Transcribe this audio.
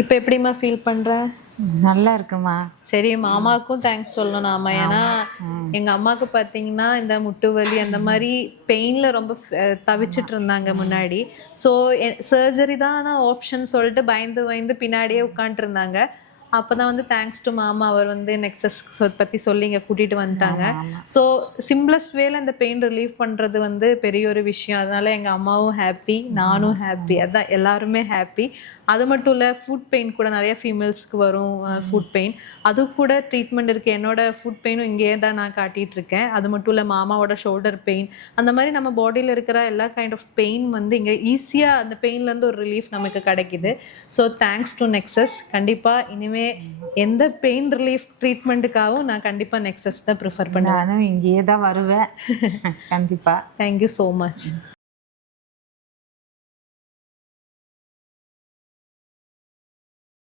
இப்போ எப்படிம்மா ஃபீல் பண்ற? நல்லா இருக்குமா. சரி, மாமாவுக்கும் தேங்க்ஸ் சொல்லணும் நாம. ஏன்னா எங்க அம்மாவுக்கு பார்த்தீங்கன்னா இந்த முட்டு வலி அந்த மாதிரி பெயின்ல ரொம்ப தவிச்சிட்டு இருந்தாங்க முன்னாடி. ஸோ சர்ஜரி தான் ஆனால் ஆப்ஷன் சொல்லிட்டு பயந்து பயந்து பின்னாடியே உட்காந்துட்டு இருந்தாங்க. அப்பதான் வந்து தேங்க்ஸ் டு மாமா அவர் வந்து நெக்ஸஸ் பத்தி சொல்லி இங்க கூட்டிட்டு வந்துட்டாங்க. ஸோ சிம்பிளஸ்ட் வேல இந்த பெயின் ரிலீவ் பண்றது வந்து பெரிய ஒரு விஷயம். அதனால எங்க அம்மாவும் ஹாப்பி, நானும் ஹாப்பி, அதான் எல்லாருமே ஹாப்பி. அது மட்டும் இல்லை, ஃபுட் பெயின் கூட நிறைய ஃபீமேல்ஸ்க்கு வரும். ஃபுட் பெயின் அது கூட ட்ரீட்மெண்ட் இருக்குது. என்னோட ஃபுட் பெயினும் இங்கேயே தான் நான் காட்டிகிட்டு இருக்கேன். அது மட்டும் இல்லை, மாமாவோட ஷோல்டர் பெயின், அந்த மாதிரி நம்ம பாடியில் இருக்கிற எல்லா கைண்ட் ஆஃப் பெயின் வந்து இங்கே ஈஸியாக அந்த பெயின்லேருந்து ஒரு ரிலீஃப் நமக்கு கிடைக்குது. So thanks to nexus. கண்டிப்பாக இனிமேல் எந்த பெயின் ரிலீஃப் ட்ரீட்மெண்ட்டுக்காகவும் நான் கண்டிப்பாக நெக்ஸஸ் தான் ப்ரிஃபர் பண்ணுவேன். நானும் இங்கேயே தான் வருவேன் கண்டிப்பாக. Thank you so much.